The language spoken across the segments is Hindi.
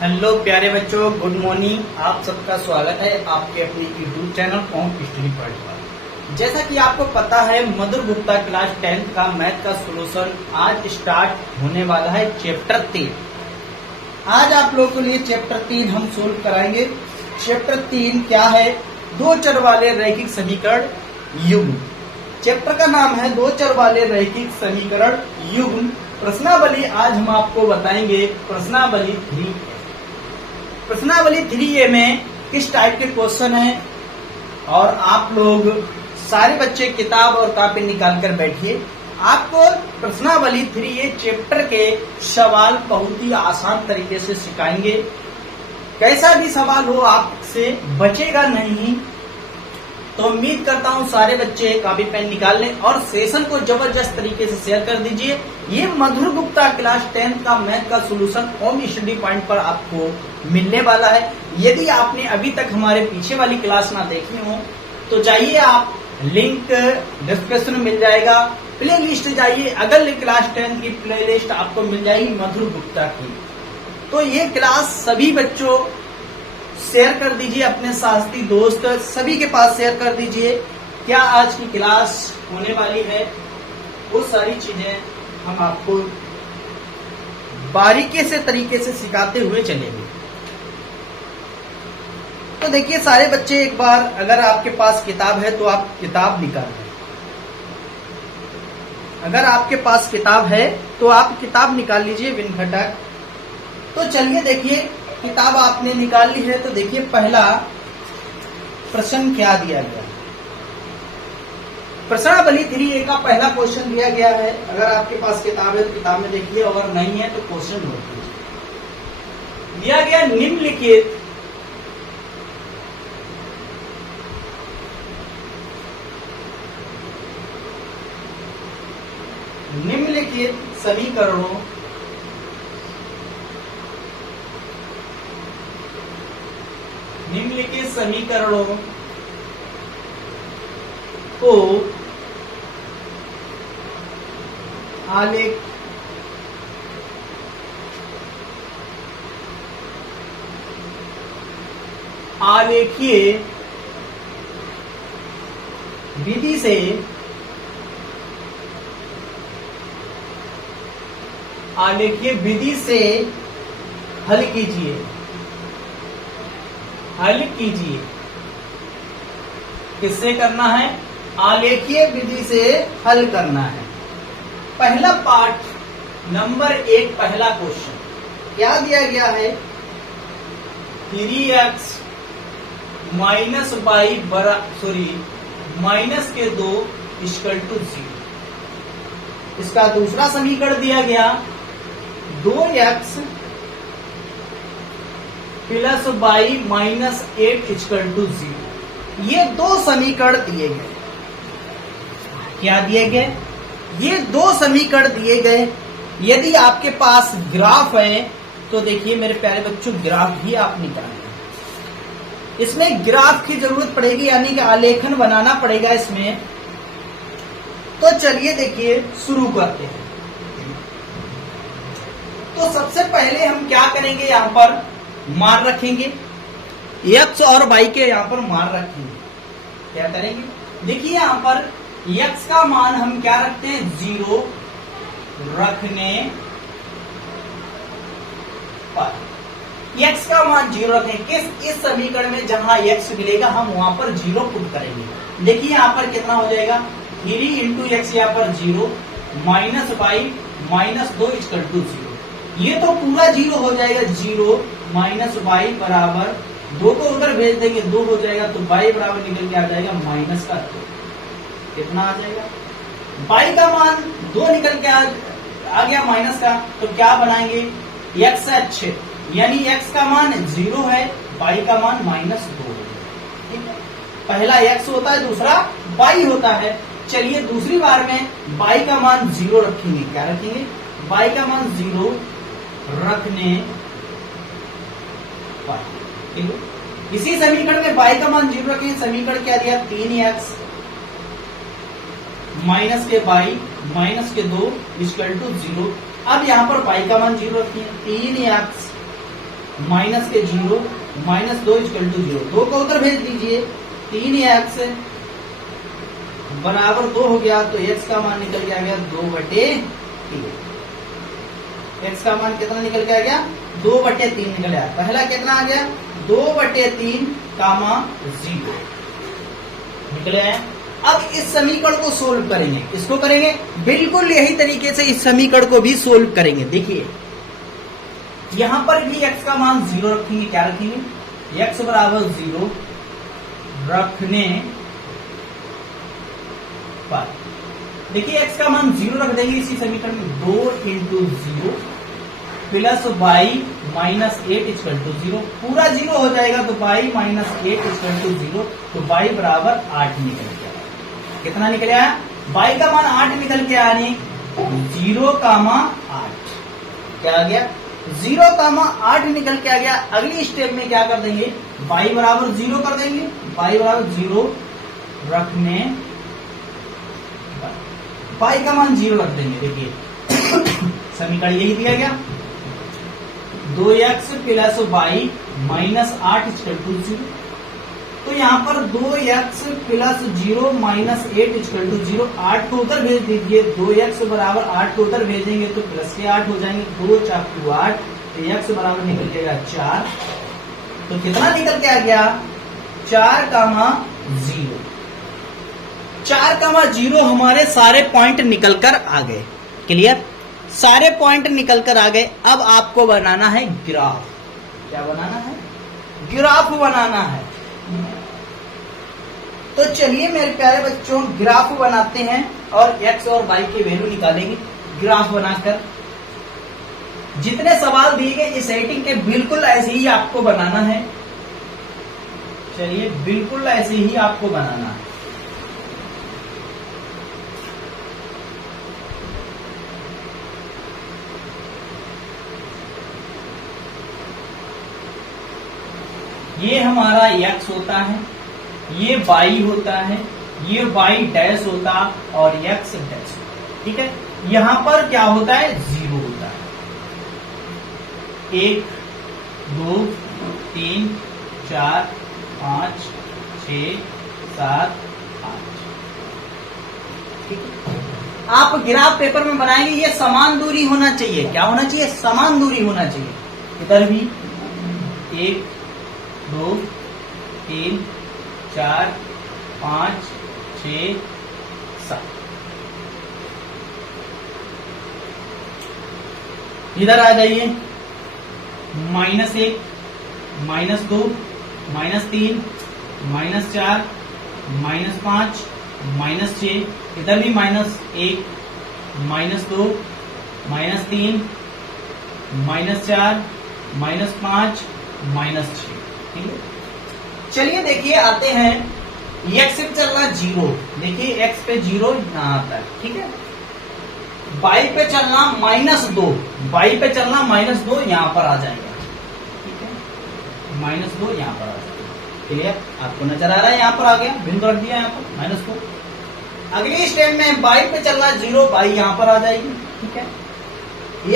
हेलो प्यारे बच्चों, गुड मॉर्निंग। आप सबका स्वागत है आपके अपने यूट्यूब चैनल ओम स्टडी पॉइंट पर। जैसा कि आपको पता है, मधुर गुप्ता क्लास 10th का मैथ का सॉल्यूशन आज स्टार्ट होने वाला है। चैप्टर 3 आज आप लोगों के लिए चैप्टर 3 हम सोल्व कराएंगे। चैप्टर 3 क्या है? दो चर वाले रैखिक समीकरण युग्म। चैप्टर का नाम है दो चर वाले रैखिक समीकरण युग्म। प्रश्नावली आज हम आपको बताएंगे प्रश्नावली 3। प्रश्नावली 3A में किस टाइप के क्वेश्चन हैं, और आप लोग सारे बच्चे किताब और कॉपी निकाल कर बैठिए। आपको प्रश्नावली 3A चैप्टर के सवाल बहुत ही आसान तरीके से सिखाएंगे। कैसा भी सवाल हो आपसे बचेगा नहीं। तो उम्मीद करता हूं सारे बच्चे कॉपी पेन निकाल लें और सेशन को जबरदस्त तरीके से शेयर कर दीजिए। ये मधुर गुप्ता क्लास 10th का मैथ का सॉल्यूशन ओम स्टडी पॉइंट पर आपको मिलने वाला है। यदि आपने अभी तक हमारे पीछे वाली क्लास ना देखी हो तो जाइए, आप लिंक डिस्क्रिप्शन में मिल जाएगा। प्ले लिस्ट जाइए, अगले क्लास 10 की प्ले लिस्ट आपको मिल जाएगी मधुर गुप्ता की। तो ये क्लास सभी बच्चों शेयर कर दीजिए, अपने साथी दोस्त सभी के पास शेयर कर दीजिए। क्या आज की क्लास होने वाली है, वो सारी चीजें हम आपको बारीकी से तरीके से सिखाते हुए चलेंगे। तो देखिए सारे बच्चे, एक बार अगर आपके पास किताब है तो आप किताब निकाल लें। अगर आपके पास किताब है तो आप किताब निकाल लीजिए बिन खटक। तो चलिए देखिए, किताब आपने निकाल ली है तो देखिए पहला प्रश्न क्या दिया गया। प्रश्नावली 3A का पहला क्वेश्चन दिया गया है। अगर आपके पास किताब है तो किताब में देखिए, और नहीं है तो क्वेश्चन नोट कीजिए। दिया गया निम्नलिखित समीकरणों को आलेखीय विधि से हल कीजिए। किससे करना है? आलेखीय विधि से हल करना है। पहला पार्ट नंबर 1, पहला क्वेश्चन क्या दिया गया है? 3x माइनस बाई माइनस के 2 इक्वल टू 0। इसका दूसरा समीकरण दिया गया 2x plus y minus 8 equal to 0। ये दो समीकरण दिए गए। क्या दिए गए? ये दो समीकरण दिए गए। यदि आपके पास ग्राफ है तो देखिए मेरे प्यारे बच्चों, ग्राफ ही आप निकालें। इसमें ग्राफ की जरूरत पड़ेगी, यानी कि आलेखन बनाना पड़ेगा इसमें। तो चलिए देखिए शुरू करते हैं। तो सबसे पहले हम क्या करेंगे, यहां पर मान रखेंगे। x और y के यहां पर मान रखेंगे। क्या करेंगे? देखिए यहां पर x का मान हम क्या रखते हैं? 0 रखने पर x का मान 0 रखें। इस समीकरण में जहां x मिलेगा हम वहां पर 0 पुट करेंगे। देखिए यहां पर कितना हो जाएगा? 3 इंटू एक्स, यहाँ पर 0 minus y minus 2 equal to 0। ये तो पूरा 0 हो जाएगा। 0 माइनस बाई बराबर 2 को उधर भेज देंगे, 2 हो जाएगा। तो बाई बराबर निकल के आ जाएगा माइनस का 2। कितना आ जाएगा? बाई का मान 2 निकल के आ गया माइनस का। तो क्या बनाएंगे? x अच्छे, यानी x का मान 0 है, बाई का मान माइनस 2 है। ठीक है, पहला x होता है, दूसरा बाई होता है। चलिए दूसरी बार में बाई का मान 0 रखेंगे। क्या रखेंगे? बाई का मान 0 रखने पर। इसी समीकरण में बाई का मान 0 रखेंगे। समीकरण क्या दिया? 3x माइनस के बाई माइनस के 2 इक्वल टू 0। अब यहाँ पर y का मान 0 रखिए। 3x माइनस के 0 माइनस 2 इक्वल टू 0, 2 को उधर भेज दीजिए, 3x बराबर 2 हो गया, तो x का मान निकल के आ गया 2/3। x का मान कितना निकल के आ गया? 2/3 निकल आया। पहला कितना आ गया? 2/3 कामा 0 निकले आया। अब इस समीकरण को सोल्व करेंगे, इसको करेंगे बिल्कुल यही तरीके से इस समीकरण को भी सोल्व करेंगे। देखिए यहां पर भी x का मान 0 रखेंगे। क्या रखेंगे? x बराबर 0 रखने पर देखिए x का मान 0 रख देंगे इसी समीकरण में। 2 × 0 plus y minus 8 equal to 0, पूरा 0 हो जाएगा तो y माइनस 8 इक्वल टू 0, तो y बराबर 8 निकल के आया। कितना निकल आया? y का मान 8 निकल के आने 0,8 क्या आ गया? 0,8 निकल के आ गया। अगली स्टेप में क्या कर देंगे? y बराबर 0 कर देंगे। y बराबर 0 रखने y का मान 0 रख देंगे। देखिए समीकरण यही दिया गया, 2x plus y minus 8 equal to 0। तो यहाँ पर 2x plus 0 minus 8 equal to 0, 8 को उधर भेज दीजिए। 2x बराबर 8 को उधर भेजेंगे तो प्लस के 8 हो जाएंगे, 2 × 8, तो x बराबर निकल के गया 4। तो कितना निकल के आ गया? 4,0। 4,0 हमारे सारे पॉइंट निकल कर आ गए। क्लियर? सारे पॉइंट निकल कर आ गए। अब आपको बनाना है ग्राफ। क्या बनाना है? ग्राफ बनाना है। तो चलिए मेरे प्यारे बच्चों ग्राफ बनाते हैं और x और y की वैल्यू निकालेंगे ग्राफ बनाकर। जितने सवाल दिए गए इस सेटिंग के बिल्कुल ऐसे ही आपको बनाना है। चलिए बिल्कुल ऐसे ही आपको बनाना है। ये हमारा x होता है, ये y होता है, ये y डैश होता और x डैश होता। ठीक है? यहां पर क्या होता है? 0 होता है। 1 2 3 4 5 6 7 8। ठीक है? आप ग्राफ पेपर में बनाएंगे, ये समान दूरी होना चाहिए। क्या होना चाहिए? समान दूरी होना चाहिए। इधर भी 1 2 3 4 5 6 7। इधर आ जाइए, -1 -2 -3 -4 -5 -6। इधर भी -1 -2 -3 -4 -5 -6। ठीक है? चलिए देखिए आते हैं x पे चलना 0। देखिए x पे 0 यहां आता है। ठीक है? y पे चलना -2, y पे चलना -2 यहां पर आ जाएगा। ठीक है? -2 यहां पर आ जाएगा। क्लियर? आपको नजर आ रहा है? यहां पर आ गया, बिंदु रख दिया यहां पर -2। अगली स्टेप में y पे चलना 0, y यहां पर आ जाएगी। ठीक है?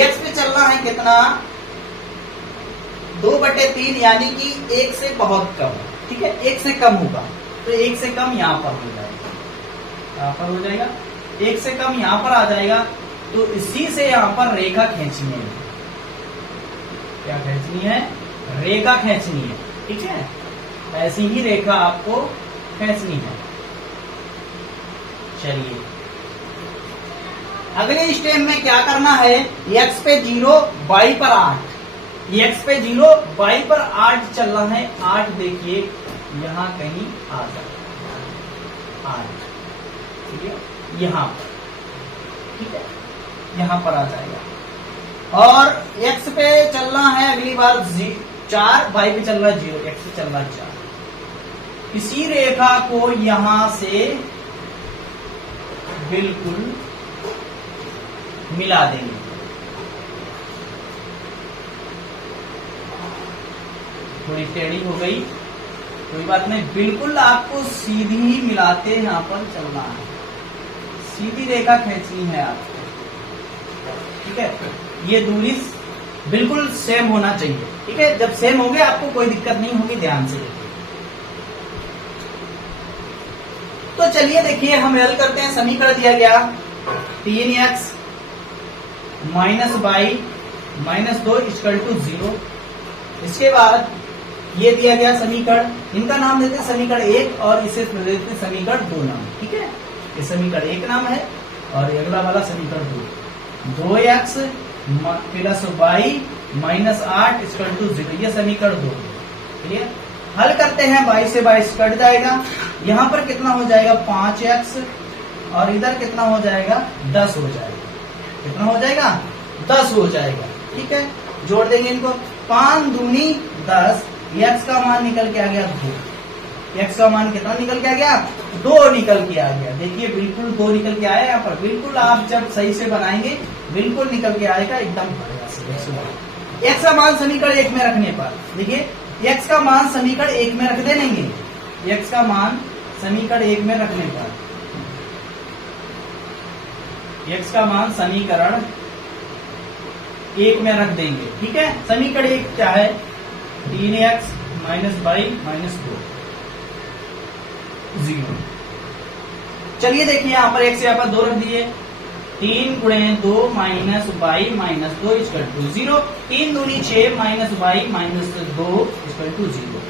x पे चलना है कितना? 2/3 यानी कि 1 से बहुत कम। ठीक है? 1 से कम होगा तो 1 से कम यहां पर हो जाएगा। यहां पर हो जाएगा 1 से कम यहां पर आ जाएगा। तो इसी से यहां पर रेखा खींचनी है। क्या खींचनी है? रेखा खींचनी है। ठीक है? ऐसी ही रेखा आपको खींचनी है। चलिए अगले स्टेप में क्या करना है? x पे 0 y पर 8। x पे 0 y पर 8 चल रहा है। 8 देखिए यहां कहीं आ जाएगा 8। ठीक है? यहां पर। ठीक है? यहां पर आ जाएगा। और x पे चलना है अगली बार 4, y पे चल रहा है 0, x पे चल रहा है 4। इसी रेखा को यहां से बिल्कुल मिला देंगे। थोड़ी टेढ़ी हो गई, कोई बात नहीं, बिल्कुल आपको सीधी ही मिलाते यहां पर चलना है। सीधी रेखा खींचनी है आपको। ठीक है? ये दूरी बिल्कुल सेम होना चाहिए। ठीक है, जब सेम होंगे आपको कोई दिक्कत नहीं होगी, ध्यान से देखिए। तो चलिए देखिए हम हल करते हैं। समीकरण दिया गया 3x minus y minus 2 equal to 0। इसके बाद ये दिया गया समीकरण, इनका नाम देते हैं समीकरण 1 और इसे देते हैं समीकरण 2 नाम। ठीक है, ये समीकरण 1 नाम है और अगला वाला समीकरण 2। 2x plus y minus 8 equal to 0, ये समीकरण 2। क्लियर, हल करते हैं। 22 से 22 कट जाएगा, यहाँ पर कितना हो जाएगा 5x और इधर कितना हो जाएगा 10 हो जाएगा। कितना हो जाएगा 10 हो जाएगा। ठीक है, जोड़ देंगे इनको, 5 दूनी 10, x का मान निकल के आ गया 2। x का मान कितना निकल के आ गया 2 निकल के आ गया। देखिए बिल्कुल 2 निकल के आया यहाँ पर, बिल्कुल आप जब सही से बनाएंगे बिल्कुल निकल के आएगा एकदम। x का मान समीकरण 1 में रखने पर देखिए x का मान समीकरण 1 में रख देंगे। x का मान समीकरण 1 में रखने पर x का मान समीकरण 1 में रख देंगे। ठीक है, समीकरण 1 क्या है 3x माइनस वाई माइनस 2 0। चलिए देखिए यहाँ पर 1 से यहाँ पर 2 रख दिए, 3 गुणे 2 minus y minus 2 equal to 0। 3 दूनी 6 minus y minus 2 equal to 0।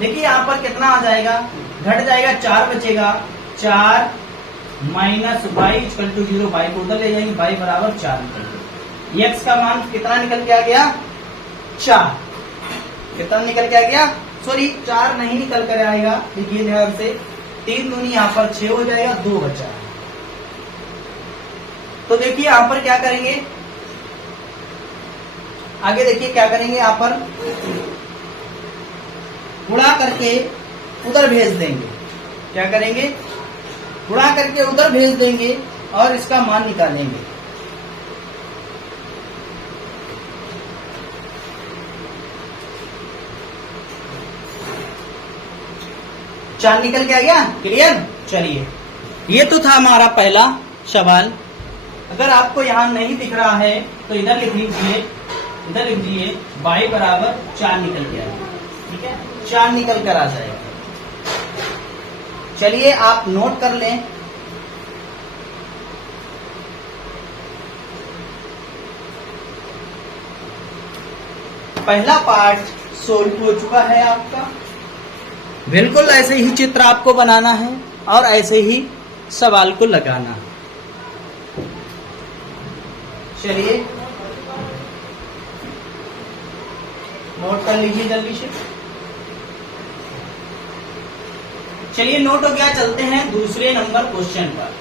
देखिए यहाँ पर कितना आ जाएगा, घट जाएगा, 4 बचेगा, 4 minus y equal to 0। Y को उधर ले जाएंगे, वाई बराबर 4 निकल गया। एक्स का मान कितना निकल के आ गया 4। कितना निकल के आ गया, सॉरी 4 नहीं निकल कर आएगा, देखिए ध्यान से, 3 दूनी यहाँ पर 6 हो जाएगा, 2 बचा। तो देखिए यहां पर क्या करेंगे, आगे देखिए क्या करेंगे, यहां पर गुणा करके उधर भेज देंगे। क्या करेंगे, गुणा करके उधर भेज देंगे और इसका मान निकालेंगे। चार निकल के आ गया। क्लियर, चलिए ये तो था हमारा पहला सवाल। अगर आपको यहाँ नहीं दिख रहा है तो इधर लिख लीजिए, इधर लिख दीजिए y बराबर 4 निकल के आएगा। ठीक है, 4 निकल कर आ जाएगा। चलिए आप नोट कर लें। पहला पार्ट सोल्व हो चुका है आपका। बिल्कुल ऐसे ही चित्र आपको बनाना है और ऐसे ही सवाल को लगाना है। चलिए नोट कर लीजिए जल्दी से। चलिए नोट हो गया, चलते हैं दूसरे नंबर क्वेश्चन पर।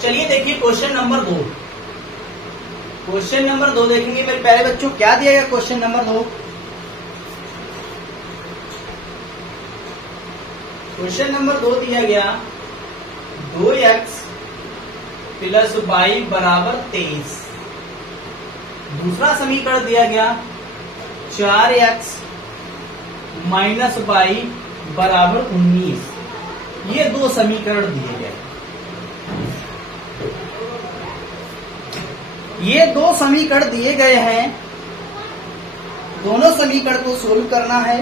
चलिए देखिए क्वेश्चन नंबर 2। क्वेश्चन नंबर 2 देखेंगे मेरे प्यारे बच्चों, क्या दिया गया क्वेश्चन नंबर 2। क्वेश्चन नंबर 2 दिया गया 2x प्लस वाई बराबर 23। दूसरा समीकरण दिया गया 4x माइनस वाई बराबर 19। ये 2 समीकरण दिए गए। ये 2 समीकरण दिए गए हैं, दोनों समीकरण को सोल्व करना है।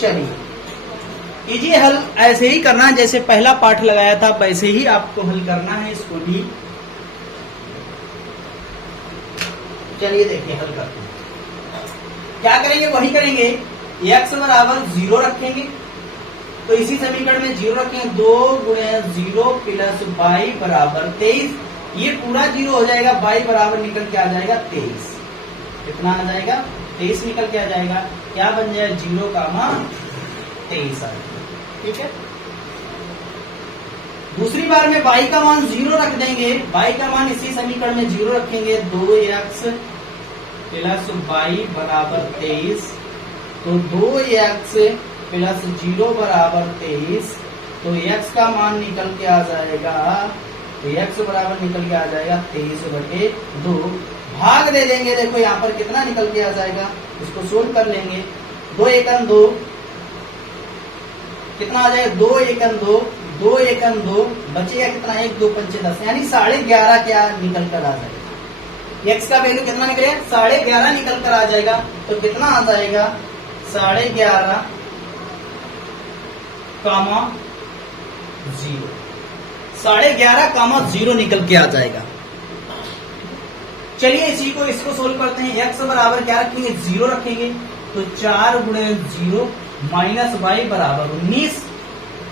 चलिए कीजिए हल, ऐसे ही करना है जैसे पहला पाठ लगाया था वैसे ही आपको हल करना है इसको भी। चलिए देखिए हल करते हैं। क्या करेंगे, वही करेंगे, x बराबर 0 रखेंगे, तो इसी समीकरण में 0 रखेंगे। 2 गुणे 0 प्लस वाई बराबर 23। ये पूरा 0 हो जाएगा, y बराबर निकल के आ जाएगा 23। कितना आ जाएगा 23 निकल के आ जाएगा। क्या बन जाएगा 0 का मान 23 आ जाएगा। ठीक है, दूसरी बार में y का मान 0 रख देंगे, y का मान इसी समीकरण में 0 रखेंगे। 2x प्लस वाई बराबर 23, तो 2x प्लस 0 बराबर 23, तो x का मान निकल के आ जाएगा तो x बराबर निकल के आ जाएगा 23/2। भाग दे देंगे, देखो यहाँ पर कितना निकल के आ जाएगा, इसको सोल्व कर लेंगे। 2 एकम 2, कितना आ जाएगा 2 एकम 2, 2 एकम 2, बचेगा कितना 1 2 5 10, यानी 11.5 क्या निकल कर आ जाएगा। x का वैल्यू कितना निकलेगा 11.5 निकल कर आ जाएगा। तो कितना आ जाएगा 11.5 कामा 0, 11.5 कामा 0 निकल के आ जाएगा। चलिए इसी को इसको सोल्व करते हैं। x बराबर क्या रखेंगे 0 रखेंगे, तो 4 गुणे 0 माइनस y बराबर 19,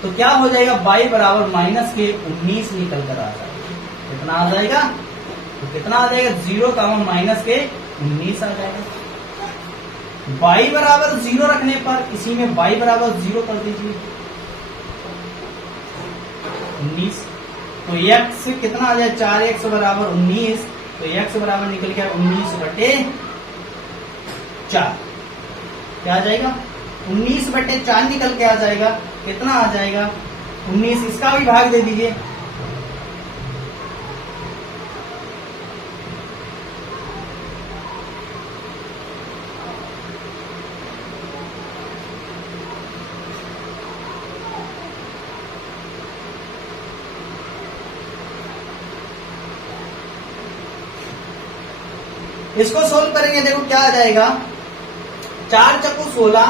तो क्या हो जाएगा y बराबर माइनस के 19 निकल कर आ जाएगा। कितना आ जाएगा, तो कितना आ जाएगा 0 कामा माइनस के 19 आ जाएगा। y बराबर 0 रखने पर इसी में y बराबर 0 कर दीजिए 19, तो x कितना आ जाएगा 4x बराबर 19, तो x बराबर निकल गया 19/4, क्या आ जाएगा 19/4 निकल के आ जाएगा। कितना आ जाएगा 19, इसका भी भाग दे दीजिए। इसको सोल्व करेंगे, देखो क्या आ जाएगा 4 चक्कू 16,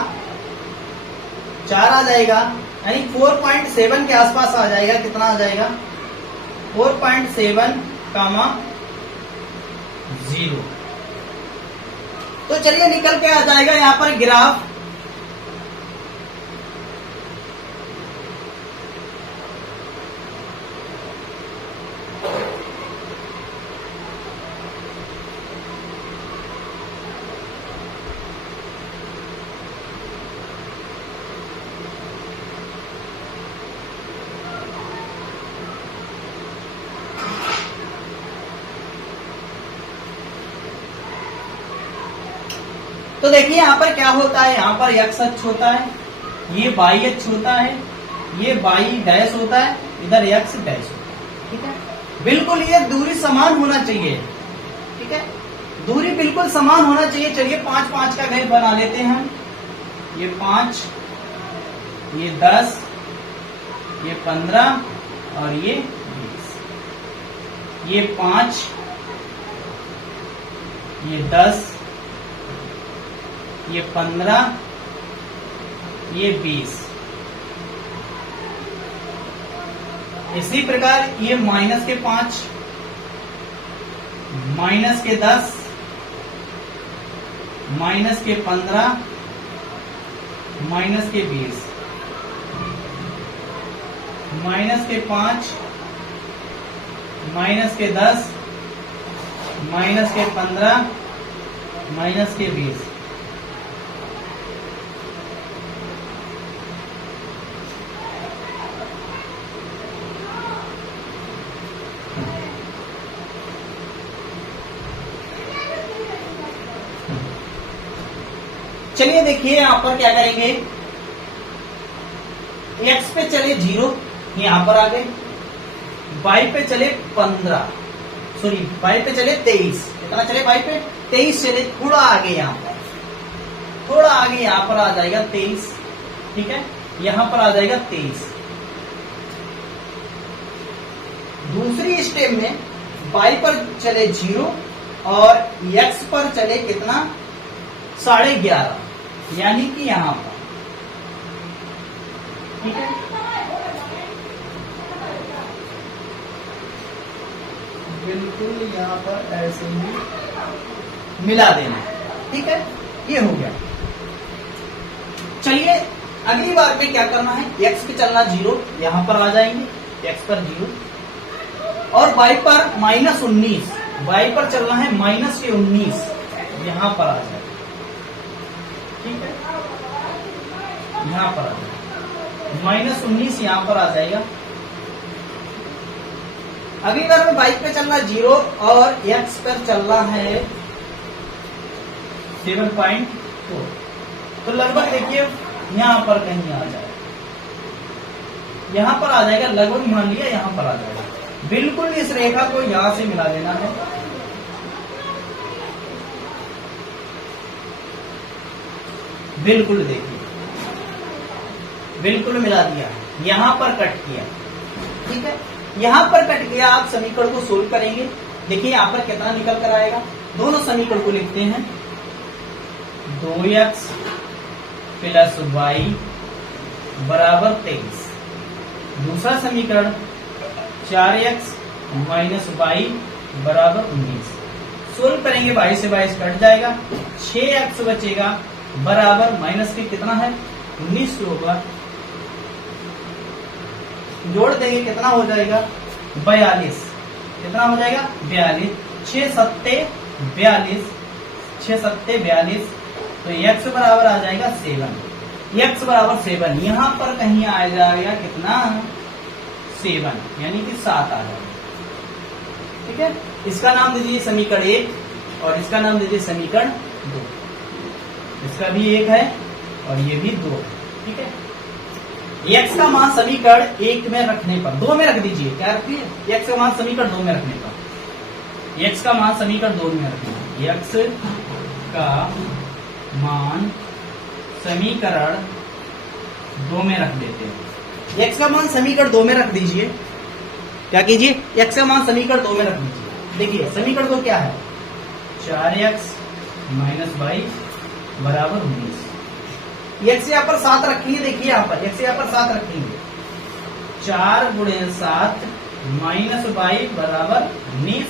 4 आ जाएगा, यानी 4.7 के आसपास आ जाएगा। कितना आ जाएगा 4.7 कामा 0। तो चलिए निकल के आ जाएगा यहाँ पर ग्राफ। तो देखिए यहाँ पर क्या होता है, यहाँ पर x अक्ष होता है, ये y अक्ष होता है, ये y डैश होता है, इधर x डैश होता है। ठीक है, बिल्कुल ये दूरी समान होना चाहिए। ठीक है, दूरी बिल्कुल समान होना चाहिए। चलिए 5 5 का घर बना लेते हैं हम। ये 5, ये 10, ये 15 और ये 20। ये 5, ये 10, ये 15, ये 20। इसी प्रकार ये माइनस के 5, माइनस के 10, माइनस के 15, माइनस के 20, माइनस के 5, माइनस के 10, माइनस के 15, माइनस के 20। चलिए देखिए यहां पर क्या करेंगे, x पे चले 0, यहां पर आ गए, y पे चले 15, सॉरी y पे चले 23, कितना चले y पे 23 चले, थोड़ा आगे यहां पर, थोड़ा आगे यहां पर आ जाएगा 23। ठीक है, यहां पर आ जाएगा 23। दूसरी स्टेप में y पर चले 0 और x पर चले कितना 11.5, यानी कि यहां पर। ठीक है, बिल्कुल यहां पर ऐसे ही मिला देना। ठीक है, ये हो गया। चलिए अगली बार में क्या करना है, x पे चलना 0, यहां पर आ जाएंगे, x पर 0 और y पर -19, y पर चलना है -19, यहां पर आ जाएगा। ठीक है, यहां पर आ जाएगा -19, यहां पर आ जाएगा। अगली बार में बाइक पे चलना 0 और x पर चलना है 7.4, तो लगभग देखिए यहां पर कहीं आ जाएगा, यहां पर आ जाएगा, लगभग मान लिया यहां पर आ जाएगा। बिल्कुल इस रेखा को यहां से मिला देना है। बिल्कुल देखिए, बिल्कुल मिला दिया, यहां पर कट किया, ठीक है, यहां पर कट किया। आप समीकरण को सोल्व करेंगे, देखिए यहां पर कितना निकल कर आएगा। दोनों समीकरण को लिखते हैं, 2x प्लस वाई बराबर 23। दूसरा समीकरण 4x माइनस वाई बराबर 19। सोल्व करेंगे, 22 से 22 कट जाएगा, 6x बचेगा बराबर माइनस के कितना है 19 के ऊपर जोड़ देंगे, कितना हो जाएगा 42। कितना हो जाएगा 42, 6 सत्ते 42, 6 सत्ते 42, तो x बराबर आ जाएगा 7। x बराबर 7, यहां पर कहीं आ जाएगा कितना 7, यानी कि 7 आ जाएगा, ठीक है। इसका नाम दीजिए समीकरण 1 और इसका नाम दीजिए समीकरण 2। इसका भी 1 है और ये भी 2 है, ठीक है। x का मान समीकरण 1 में रखने पर 2 में रख दीजिए, क्या रखिए x का मान समीकरण 2 में रखने पर, x का मान समीकरण 2 में रखने पर, x का मान समीकरण 2 में रख देते हैं। x का मान समीकरण 2 में रख दीजिए, क्या कीजिए x का मान समीकरण 2 में रख दीजिए। देखिए समीकरण 2 क्या है, 4x माइनस वाई बराबर 19। x यहाँ पर 7 रखेंगे, देखिए यहाँ पर x यहाँ पर 7 रखेंगे, 4 गुणे 7 माइनस वाई बराबर 19,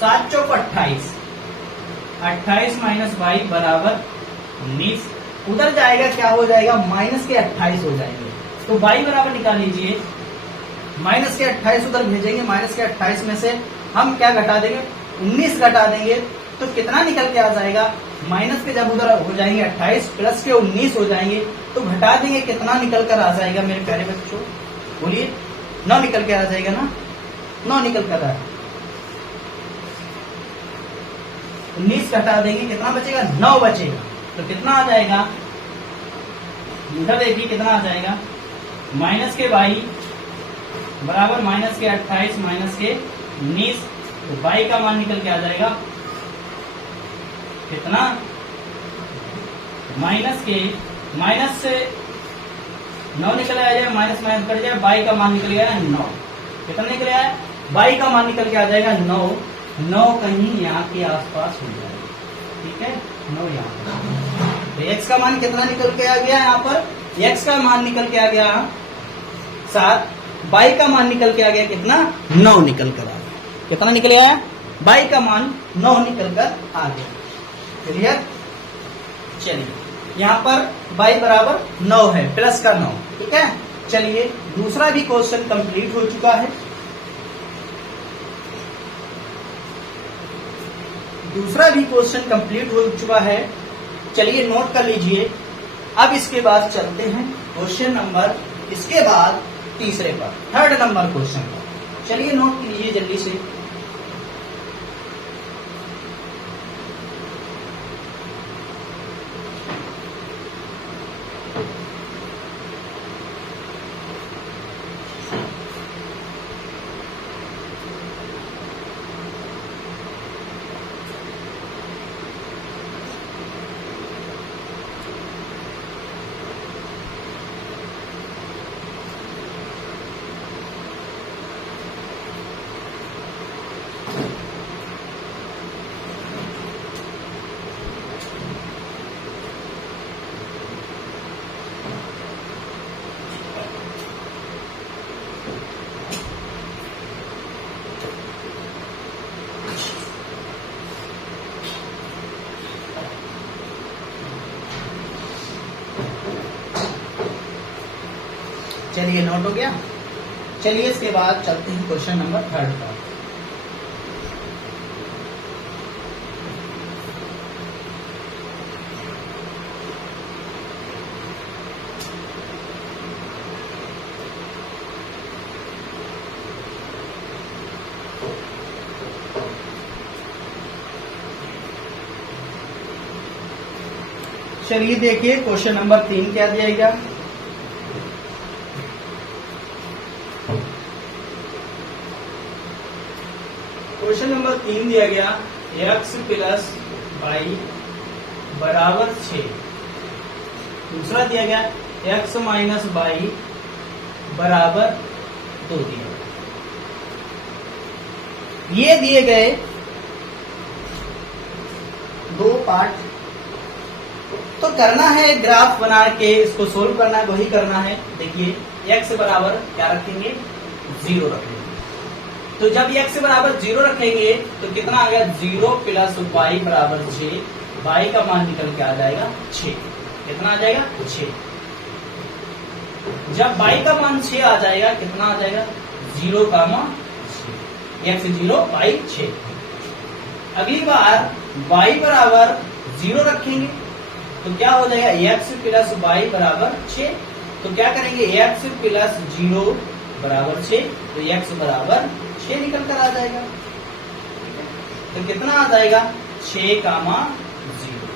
7 चौक 28, 28 माइनस वाई बराबर 19। उधर जाएगा क्या हो जाएगा, माइनस के 28 हो जाएंगे, तो y बराबर निकाल लीजिए, माइनस के 28 उधर भेजेंगे, माइनस के 28 में से हम क्या घटा देंगे 19 घटा देंगे, तो कितना निकल के आ जाएगा, माइनस के जब उधर हो जाएंगे 28 प्लस के 19 हो जाएंगे, तो घटा देंगे, कितना निकल कर आ जाएगा मेरे प्यारे बच्चों, बोलिए 9 निकल के आ जाएगा ना, 9 निकल कर आ, 19 घटा देंगे, कितना बचेगा 9 बचेगा, तो कितना आ जाएगा, इधर देखिए कितना आ जाएगा, माइनस के वाई बराबर माइनस के 28 माइनस के 19, तो वाई का मान निकल के आ जाएगा कितना, माइनस से 9 निकल आया, माइनस माइनस कट जाए, वाई का मान निकल गया 9। कितना निकल आया, वाई का मान निकल के आ जाएगा 9 कहीं यहाँ के आसपास हो जाएगा, ठीक है, 9 यहाँ पर। तो x का मान कितना निकल के आ गया, यहाँ पर x का मान निकल के आ गया 7, y का मान निकल के आ गया कितना 9 निकल कर आ गया, कितना निकल आया, y का मान 9 निकल कर आ गया, क्लियर। चलिए यहाँ पर y बराबर 9 है, प्लस का 9, ठीक है। चलिए दूसरा भी क्वेश्चन कंप्लीट हो चुका है, दूसरा भी क्वेश्चन कंप्लीट हो चुका है, चलिए नोट कर लीजिए। अब इसके बाद चलते हैं क्वेश्चन नंबर, इसके बाद तीसरे पर, थर्ड नंबर क्वेश्चन पर, चलिए नोट कीजिए जल्दी से। चलिए नोट हो गया। चलिए इसके बाद चलते हैं क्वेश्चन नंबर 3 पर। चलिए देखिए क्वेश्चन नंबर 3 क्या दिया गया। क्वेश्चन नंबर 3 दिया गया x प्लस वाई बराबर 6। दूसरा दिया गया x माइनस वाई बराबर 2 दिया। ये दिए गए दो पार्ट, तो करना है ग्राफ बना के इसको सोल्व करना है, वही करना है। देखिए x बराबर क्या रखेंगे, 0 रखेंगे। तो जब x बराबर 0 रखेंगे तो कितना आ गया, 0 प्लस y बराबर 6। y का मान निकल के आ जाएगा 6। कितना आ जाएगा, 6। जब y का मान 6 आ जाएगा, कितना आ जाएगा, 0 का मान 6, x 0 y 6। अगली बार y बराबर 0 रखेंगे तो क्या हो जाएगा, x प्लस y बराबर 6। तो क्या करेंगे, x प्लस 0 बराबर 6, तो x बराबर 6 निकल कर आ जाएगा। तो कितना आ जाएगा, 6 का मान 0।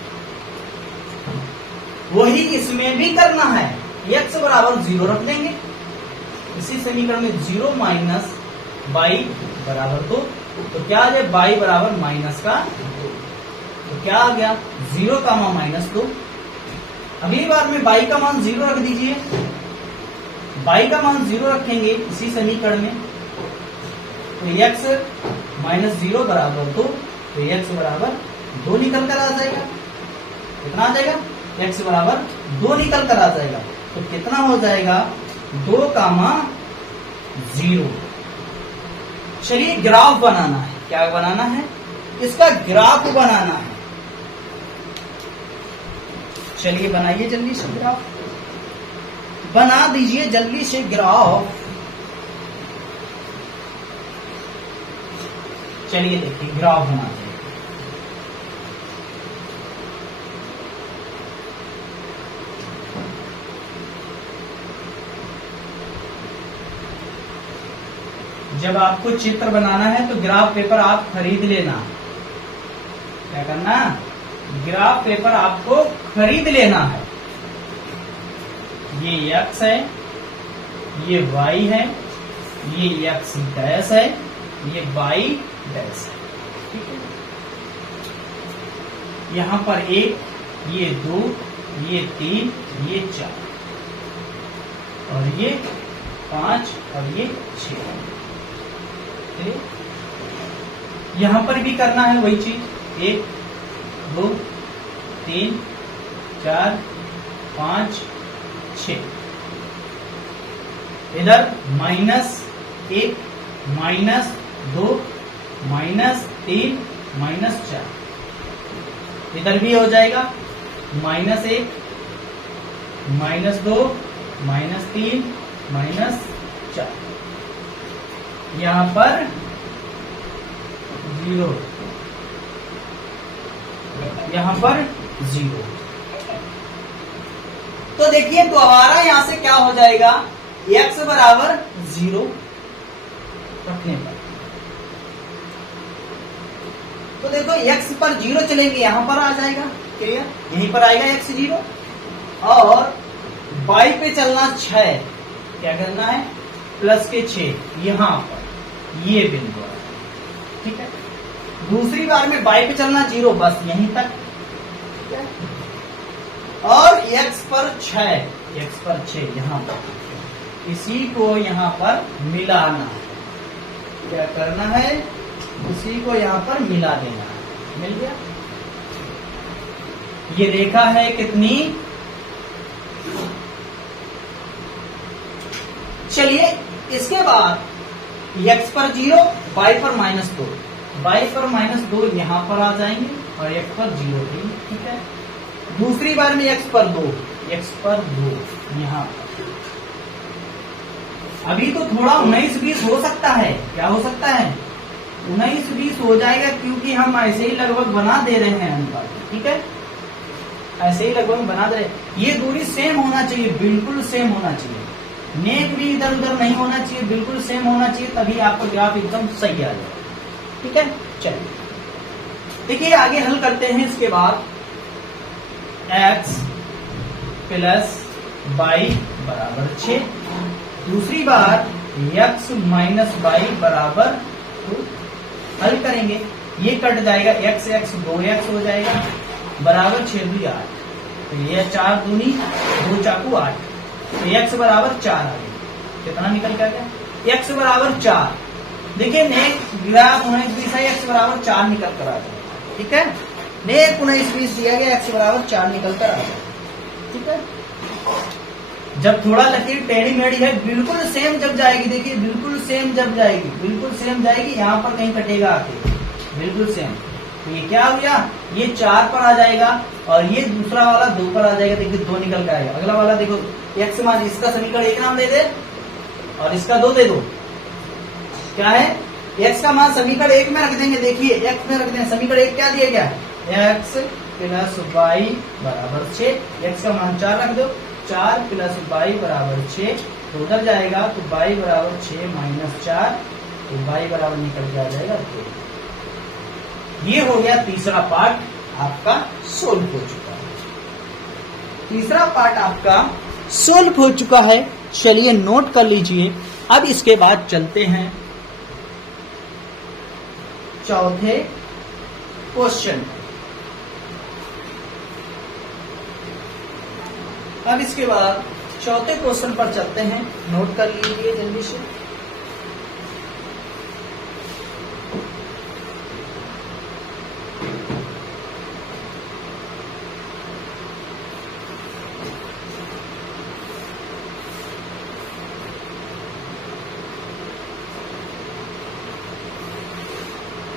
वही इसमें भी करना है, x बराबर 0 रख देंगे। इसी समीकरण में 0 माइनस y बराबर 2, तो क्या आ जाए, y बराबर माइनस का 2। तो क्या आ गया, 0 का मान माइनस 2। अगली बार में y का मान 0 रख दीजिए। y का मान 0 रखेंगे इसी समीकरण में, तो x माइनस 0 बराबर 2, तो x बराबर 2 निकल कर आ जाएगा। कितना आ जाएगा, x बराबर 2 निकल कर आ जाएगा। तो कितना हो जाएगा, 2 का मान 0। चलिए ग्राफ बनाना है, क्या बनाना है, इसका ग्राफ बनाना है। चलिए बनाइए जल्दी से ग्राफ, बना दीजिए जल्दी से ग्राफ। चलिए देखिए ग्राफ बनाते हैं। जब आपको चित्र बनाना है तो ग्राफ पेपर आप खरीद लेना। क्या करना, ग्राफ पेपर आपको खरीद लेना है। ये x है, ये y है, ये x डैश है, ये y डैश है। ठीक है, यहां पर 1, ये 2, ये 3, ये 4 और ये 5 और ये 6। यहां पर भी करना है वही चीज, 1 2 3 4 5 6। इधर -1 -2 -3 -4। इधर भी हो जाएगा -1 -2 -3 -4। यहां पर 0, यहां पर 0। तो देखिए दोबारा यहां से क्या हो जाएगा, x बराबर 0 रखने पर, तो देखो x पर 0 चलेंगे, यहां पर आ जाएगा, क्लियर, यहीं पर आएगा x 0। और y पे चलना 6, क्या करना है, प्लस के 6 यहां पर, ये बिंदु है। ठीक है, दूसरी बार में y पे चलना 0, बस यहीं तक। और x पर 6 यहां पर, इसी को यहां पर मिलाना है। क्या करना है, इसी को यहां पर मिला देना है। मिल गया, ये रेखा है कितनी, चलिए इसके बाद x पर 0, y पर -2, y पर -2 यहां पर आ जाएंगे और x पर 0 भी। ठीक है, दूसरी बार में x पर 2 यहां पर। अभी तो थोड़ा 19-20 हो सकता है, क्या हो सकता है, 19-20 हो जाएगा, क्योंकि हम ऐसे ही लगभग बना दे रहे हैं अनुपात। ठीक है, ऐसे ही लगभग बना दे रहे हैं। ये दूरी सेम होना चाहिए, बिल्कुल सेम होना चाहिए, नेक भी इधर उधर नहीं होना चाहिए, बिल्कुल सेम होना चाहिए, तभी आपका ग्राफ एकदम सही आ जाएगा। ठीक है, चलिए देखिए आगे हल करते हैं। इसके बाद x प्लस y बराबर 6, दूसरी बार x माइनस y बराबर 2, हल करेंगे, ये कट जाएगा, x 2x हो जाएगा बराबर 6 2 8, तो ये 4 दूनी 2 चाकू 8, तो x बराबर 4 आ गया। कितना निकल के आ गया? x बराबर 4। देखिए नेक्स्ट ग्राफ 19-20 x बराबर 4 निकल कर आ जाएगा। ठीक है, नेक्स्ट 19-20 दिया गया, x बराबर 4 निकल कर आ जाएगा। ठीक है, जब थोड़ा लकीर टेढ़ी मेढ़ी है, बिल्कुल सेम जब जाएगी, देखिए बिल्कुल सेम जब जाएगी, बिल्कुल सेम जाएगी, यहाँ पर कहीं कटेगा आके, बिल्कुल सेम। तो ये क्या हो गया? ये 4 पर आ जाएगा और ये दूसरा वाला 2 पर आ जाएगा। देखिए 2 निकल के आएगा। अगला वाला देखो, x मान इसका समीकरण 1 नाम दे दे और इसका 2 दे दो। क्या है? x का मान समीकरण 1 में रख देंगे। देखिए x में रख देंगे, समीकरण 1 क्या दिया गया? x प्लस y बराबर 6, x का मान 4 रख दो, 4 प्लस y बराबर 6, तो उधर जाएगा तो y बराबर 6 माइनस 4, तो y बराबर निकल के आ जाएगा 2। ये हो गया तीसरा पार्ट आपका सोल्व हो चुका है। तीसरा पार्ट आपका सोल्व हो चुका है। चलिए नोट कर लीजिए। अब इसके बाद चलते हैं चौथे क्वेश्चन। अब इसके बाद चौथे क्वेश्चन पर चलते हैं। नोट कर लीजिए जल्दी से।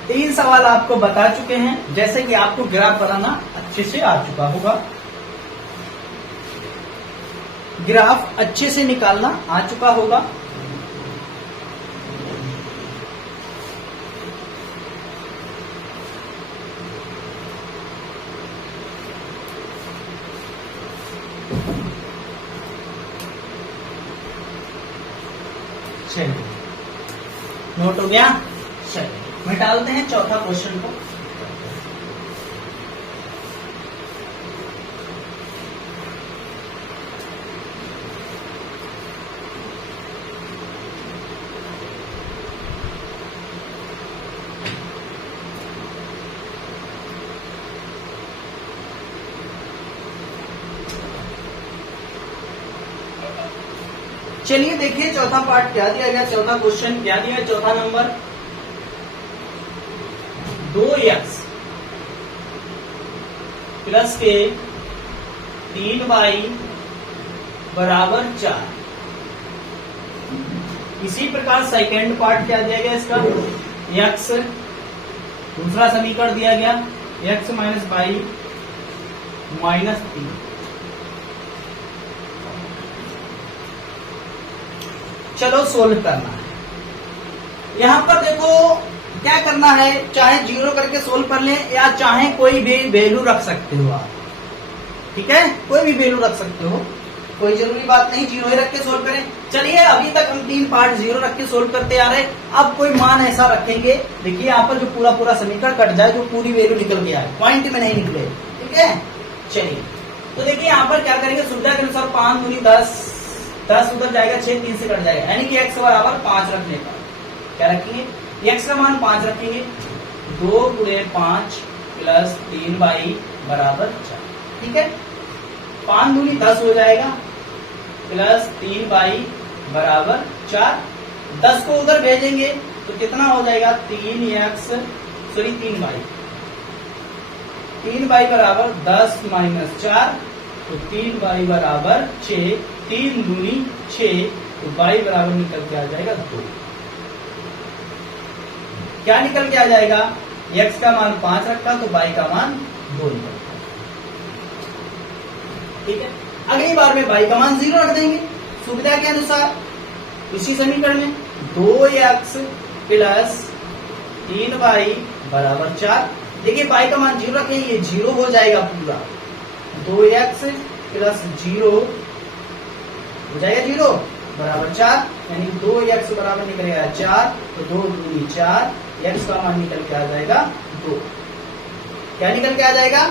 तीन सवाल आपको बता चुके हैं, जैसे कि आपको ग्राफ बनाना अच्छे से आ चुका होगा, ग्राफ अच्छे से निकालना आ चुका होगा। चलिए नोट हो गया। चलिए मैं डालते हैं चौथा क्वेश्चन को। चलिए देखिए चौथा पार्ट क्या दिया गया, चौथा क्वेश्चन क्या दिया है। चौथा नंबर 2x प्लस के 3y बराबर 4। इसी प्रकार सेकेंड पार्ट क्या दिया गया इसका, x दूसरा समीकरण दिया गया x माइनस वाई माइनस 3। चलो सोल्व करना है। यहां पर देखो क्या करना है, चाहे जीरो करके सोल्व कर लें या चाहे कोई भी वैल्यू रख सकते हो आप। ठीक है, कोई भी वैल्यू रख सकते हो, कोई जरूरी बात नहीं जीरो ही रख के सोल्व करें। चलिए अभी तक हम 3 पार्ट जीरो रख के सोल्व करते आ रहे, अब कोई मान ऐसा रखेंगे, देखिए यहाँ पर जो पूरा पूरा समीकरण कट जाए, जो पूरी वैल्यू निकल के आए, पॉइंट में नहीं निकले। ठीक है, चलिए तो देखिए यहाँ पर क्या करेंगे, सुविधा के अनुसार 5 दूनी 10, 10 उधर जाएगा, 6 3 से कट जाएगा, यानी कि x बराबर 5 रखने का क्या रखेंगे, x का मान 5 रखेंगे। 2 गुणे 5 प्लस 3y बराबर 4। ठीक है, 5 दूनी 10 हो जाएगा प्लस 3y बराबर 4। 10 को उधर भेजेंगे तो कितना हो जाएगा, 3y बराबर 10 माइनस 4, तो 3y बराबर 6, 3 दूनी 6, तो y बराबर निकल के आ जाएगा 2। क्या निकल के आ जाएगा, x का मान 5 रखा तो y का मान 2 निकलता। ठीक है, अगली बार में y का मान 0 रख देंगे सुविधा के अनुसार। इसी समीकरण में 2x प्लस 3y बराबर 4। देखिए y का मान 0 रखें, ये 0 हो जाएगा पूरा। 2x प्लस 0 हो जाएगा 0 बराबर 4, यानी 2x बराबर निकलेगा 4, तो 2 दूनी 4, x का मान निकल के आ जाएगा 2। क्या निकल के आ जाएगा,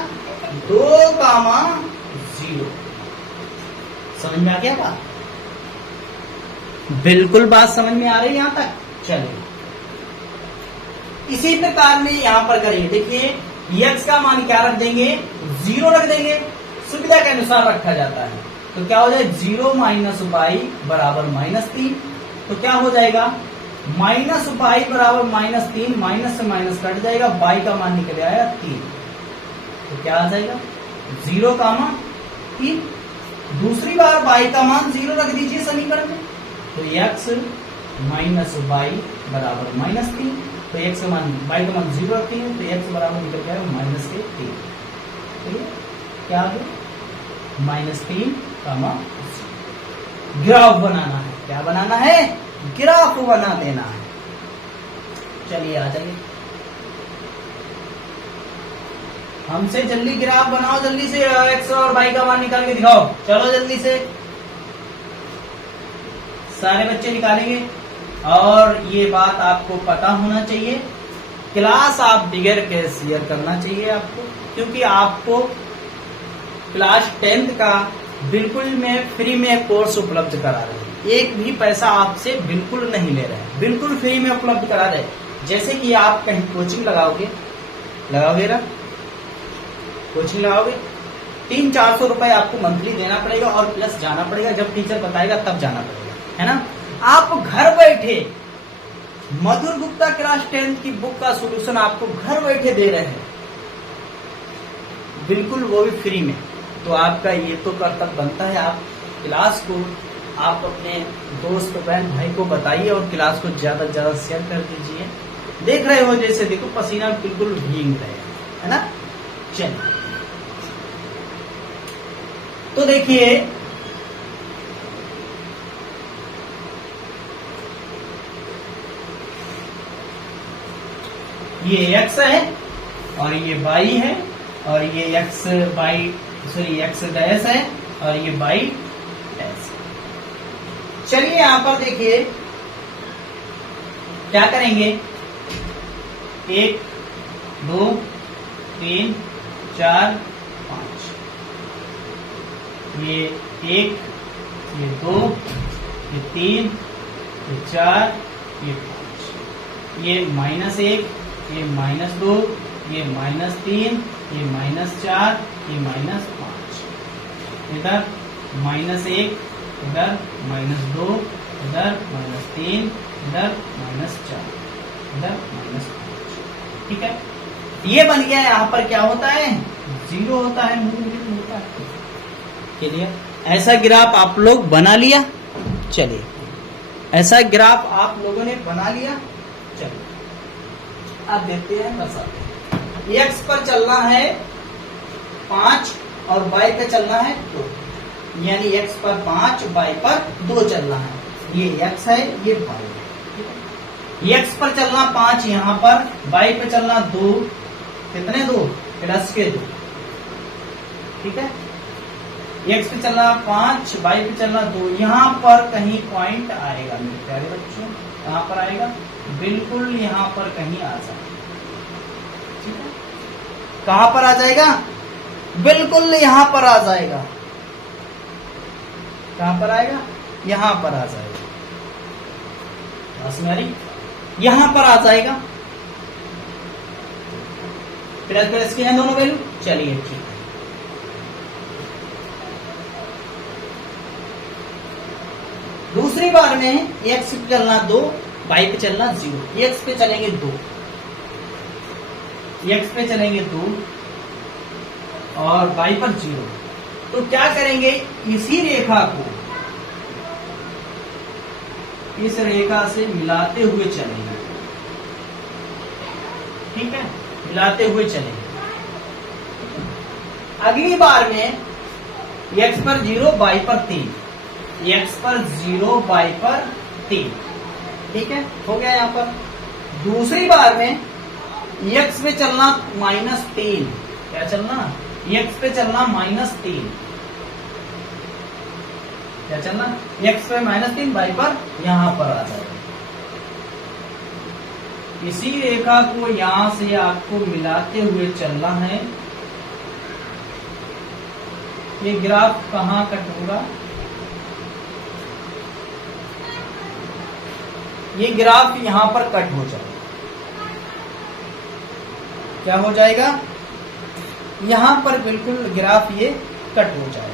2 का मान 0। समझ में आ गया बात, बिल्कुल बात समझ में आ रही है यहां तक। चलिए इसी प्रकार में यहाँ पर करेंगे। देखिए x का मान क्या रख देंगे, 0 रख देंगे, सुविधा के अनुसार रखा जाता है। तो क्या हो जाए 0 माइनस y बराबर -3। तो क्या हो जाएगा माइनस y बराबर -3, माइनस से माइनस कट जाएगा, y का मान निकल आया 3। तो क्या आ जाएगा 0 का मान 3। दूसरी बार y का मान 0 रख दीजिए समीकरण में। तो x माइनस y बराबर -3। तो x का मान y का मान 0 रखते हैं तो x बराबर निकल जाएगा -3। ठीक है, क्या आ गया -3 का मान। ग्राफ बनाना है, क्या बनाना है, ग्राफ बना देना है। चलिए आ जाइए, हमसे जल्दी ग्राफ बनाओ, जल्दी से x और y का मान निकाल के दिखाओ। चलो जल्दी से, सारे बच्चे निकालेंगे। और ये बात आपको पता होना चाहिए, क्लास आप बगैर के शेयर करना चाहिए आपको, क्योंकि आपको क्लास 10th का बिल्कुल में फ्री में कोर्स उपलब्ध करा रहे हैं। एक भी पैसा आपसे बिल्कुल नहीं ले रहे हैं, बिल्कुल फ्री में उपलब्ध करा रहे हैं। जैसे कि आप कहीं कोचिंग लगाओगे ना, कोचिंग लगाओगे 300-400 रुपए आपको मंथली देना पड़ेगा और प्लस जाना पड़ेगा, जब टीचर बताएगा तब जाना पड़ेगा, है ना। आप घर बैठे मधुर गुप्ता क्लास 10th की बुक का सॉल्यूशन आपको घर बैठे दे रहे हैं, बिल्कुल वो भी फ्री में। तो आपका ये तो कर्तव्य बनता है, आप क्लास को आप अपने दोस्त बहन भाई को बताइए और क्लास को ज्यादा से ज्यादा शेयर कर दीजिए। देख रहे हो जैसे, देखो पसीना बिल्कुल भीग रहे है ना। चलिए तो देखिए ये x है और ये y है और ये x डैश है और ये y डैश। चलिए यहां पर देखिए क्या करेंगे, 1 2 3 4 5, ये 1 ये 2 ये 3 ये 4 ये 5, ये -1 ये -2 ये -3 ये -4 ये -5, इधर -1 इधर -2 इधर -3 इधर -4 इधर -5। ठीक है, ये बन गया। यहाँ पर क्या होता है 0 होता है, मूवमेंट होता है। क्लियर, ऐसा ग्राफ आप लोग बना लिया। चलिए ऐसा ग्राफ आप लोगों ने बना लिया। चलिए आप देखते हैं, दर्शाते हैं। x पर चलना है 5 और y पे चलना है 2, यानी x पर 5 y पर 2 चलना है। ये x है, ये y है। x पर चलना 5 यहाँ पर, y पे चलना 2, कितने 2 प्लस के 2। ठीक है, x पे चलना 5 y पे चलना 2। यहाँ पर कहीं पॉइंट आएगा मेरे प्यारे बच्चों, कहाँ पर आएगा, बिल्कुल यहाँ पर कहीं आ जाएगा। ठीक है, कहाँ पर आ जाएगा, बिल्कुल यहाँ पर आ जाएगा। कहाँ पर आएगा, यहाँ पर आ जाएगा। यहाँ पर आ जाएगा। प्लस की है दोनों वैल्यू। चलिए ठीक है, दूसरी बार में x पे चलना 2 y पे चलना 0। x पे चलेंगे 2, x पे चलेंगे 2 और y पर 0। तो क्या करेंगे, इसी रेखा को इस रेखा से मिलाते हुए चलेंगे। ठीक है, मिलाते हुए चलेंगे। अगली बार में x पर 0 y पर 3, x पर 0 y पर 3। ठीक है, हो गया यहाँ पर। दूसरी बार में x पे चलना -3, क्या चलना, x पे चलना -3, क्या चलना, x पे -3 y पर यहाँ पर आ जाएगा। इसी रेखा को यहां से आपको मिलाते हुए चलना है। ये ग्राफ कहाँ कट होगा, ये ग्राफ यहां पर कट हो जाएगा। क्या हो जाएगा, यहां पर बिल्कुल ग्राफ ये कट हो जाएगा।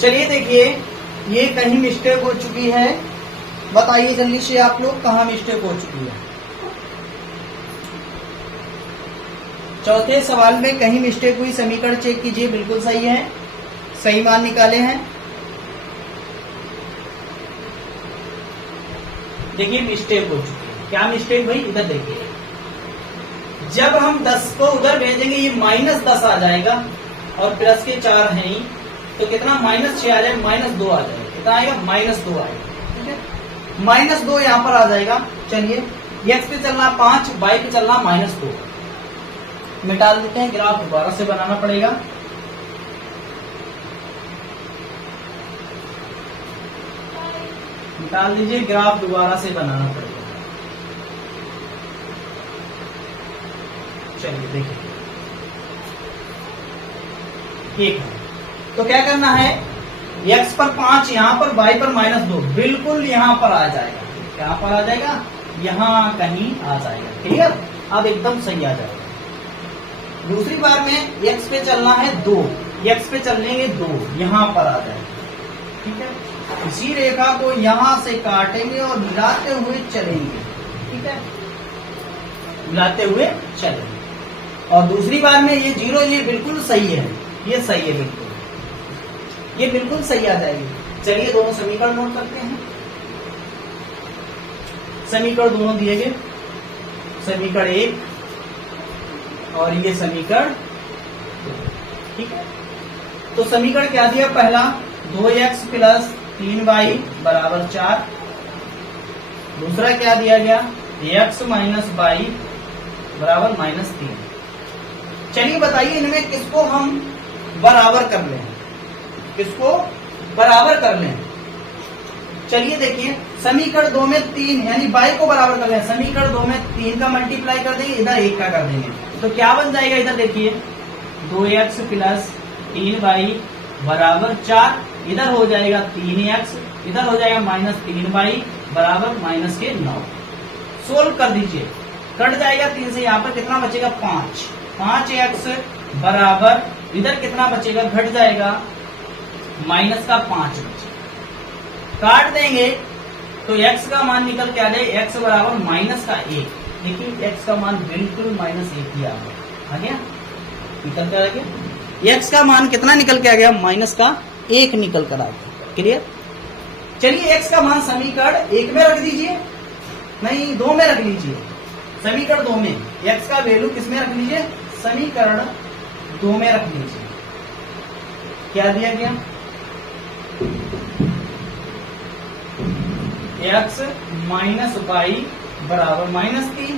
चलिए देखिए, ये कहीं मिस्टेक हो चुकी है, बताइए जल्दी से आप लोग कहाँ मिस्टेक हो चुकी है। चौथे सवाल में कहीं मिस्टेक हुई, समीकरण चेक कीजिए, बिल्कुल सही है, सही मान निकाले हैं। देखिए मिस्टेक हो चुकी है, क्या मिस्टेक हुई, इधर देखिए, जब हम 10 को उधर भेजेंगे ये -10 आ जाएगा और प्लस के 4 है ही, तो कितना -6 आ जाएगा, -2 आ जाएगा, कितना आएगा, -2 आएगा, ठीक है, -2 यहाँ पर आ जाएगा। चलिए x पे चलना 5, y पे चलना -2, मिटा देते हैं, ग्राफ दोबारा से बनाना पड़ेगा। निकाल दीजिए, ग्राफ दोबारा से बनाना पड़ेगा। चलिए देखिए, ठीक है, तो क्या करना है, x पर 5, यहाँ पर y पर -2, बिल्कुल यहाँ पर आ जाएगा, कहाँ पर आ जाएगा, यहाँ कहीं आ जाएगा, क्लियर, अब एकदम सही आ जाएगा। दूसरी बार में x पे चलना है 2, x पे चलेंगे 2, यहाँ पर आ जाएगा, ठीक है, इसी रेखा को यहाँ से काटेंगे और मिलाते हुए चलेंगे, ठीक है, मिलाते हुए चलेंगे। और दूसरी बार में ये 0, ये बिल्कुल सही है, ये सही है, बिल्कुल ये बिल्कुल सही आ जाएगी। चलिए दोनों समीकरण नोट करते हैं। समीकरण दोनों दिए गए, समीकरण 1 और ये समीकरण 2, ठीक है। तो समीकरण क्या दिया, पहला 2x + 3y = 4, दूसरा क्या दिया गया, x - y = -3। चलिए बताइए इनमें किसको हम बराबर कर लें, किसको बराबर कर लें। चलिए देखिए, समीकरण 2 में 3 यानी y को बराबर कर लें, समीकरण 2 में 3 का मल्टीप्लाई कर देंगे, इधर 1 का कर देंगे, तो क्या बन जाएगा, इधर देखिए 2x + 3y = 4, इधर हो जाएगा 3x, इधर हो जाएगा -3y = -9। सोल्व कर दीजिए, कट जाएगा 3 से, यहाँ पर कितना बचेगा, 5x बराबर, इधर कितना बचेगा, घट जाएगा, -5 बचेगा, काट देंगे तो x का मान निकल के आ जाए, x बराबर -1। देखिए x का मान बिल्कुल -1 ही आ गया, निकल कर आ गया, x का मान कितना निकल के आ गया, -1 निकल कर आ गया, क्लियर। चलिए x का मान समीकरण 1 में रख दीजिए, नहीं 2 में रख लीजिए, समीकरण 2 में x का वैल्यू किस में रख लीजिए, समीकरण 2 में रख लीजिए। क्या दिया गया, x - y बराबर -3,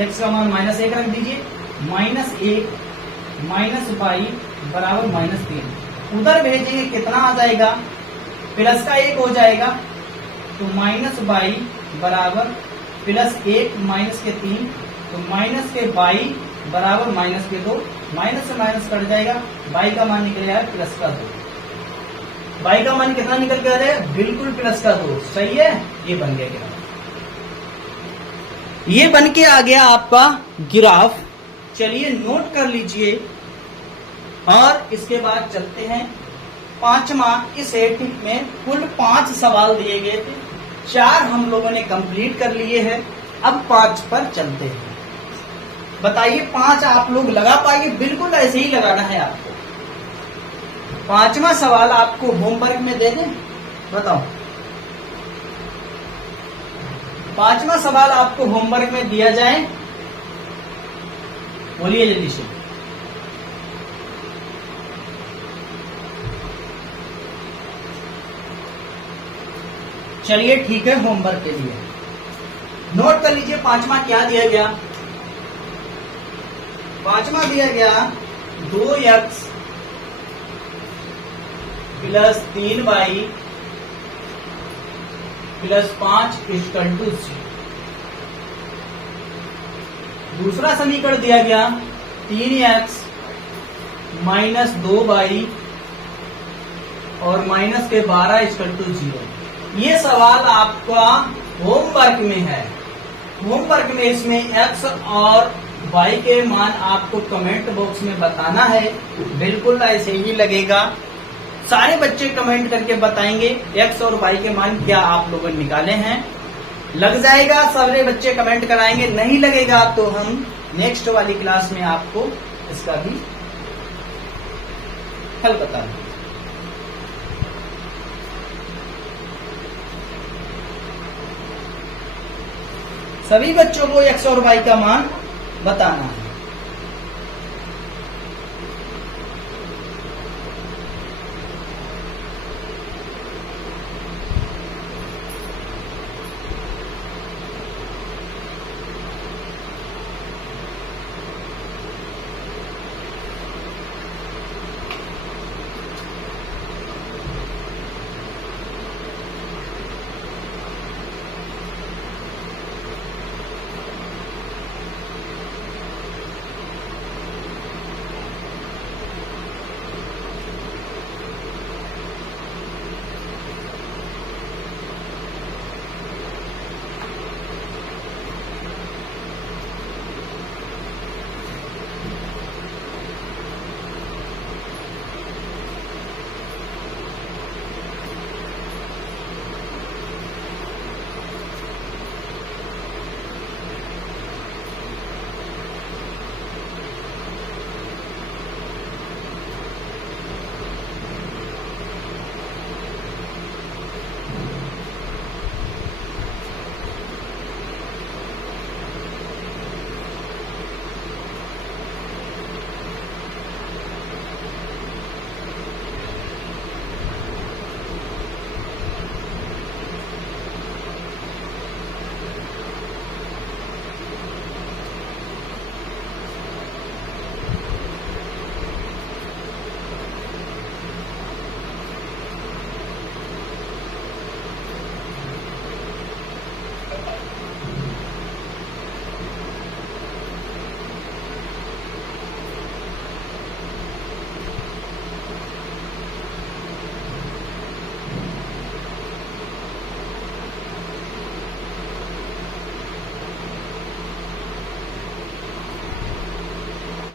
x का मान -1 रख दीजिए, -1 -y बराबर -3, उधर भेजेंगे कितना आ जाएगा, प्लस का 1 हो जाएगा, तो -y बराबर +1 -3, तो -y बराबर -2, माइनस से माइनस कट जाएगा, y का मान निकल जाएगा +2, y का मान कितना निकल के आ जाएगा, बिल्कुल +2, सही है, ये बन गया ग्राफ, ये बन के आ गया आपका ग्राफ। चलिए नोट कर लीजिए और इसके बाद चलते हैं 5वां। इस सेट में कुल 5 सवाल दिए गए थे, 4 हम लोगों ने कंप्लीट कर लिए हैं, अब 5 पर चलते हैं। बताइए 5 आप लोग लगा पाएंगे, बिल्कुल ऐसे ही लगाना है आपको। 5वां सवाल आपको होमवर्क में दे दें, बताओ 5वां सवाल आपको होमवर्क में दिया जाए, बोलिए जल्दी से। चलिए ठीक है, होमवर्क के लिए नोट कर लीजिए 5वां क्या दिया गया। पांचवा दिया गया 2x plus 3y plus 5 equal to 0। दूसरा समीकरण दिया गया 3x माइनस 2y और माइनस के 12 इक्वल टू 0। ये सवाल आपका होमवर्क में है। होमवर्क में इसमें x और y के मान आपको कमेंट बॉक्स में बताना है। बिल्कुल ऐसे ही लगेगा। सारे बच्चे कमेंट करके बताएंगे x और y के मान क्या आप लोगों ने निकाले हैं। लग जाएगा सारे बच्चे कमेंट कराएंगे, नहीं लगेगा तो हम नेक्स्ट वाली क्लास में आपको इसका भी हल बता देंगे। सभी बच्चों को x और y का मान बताना है।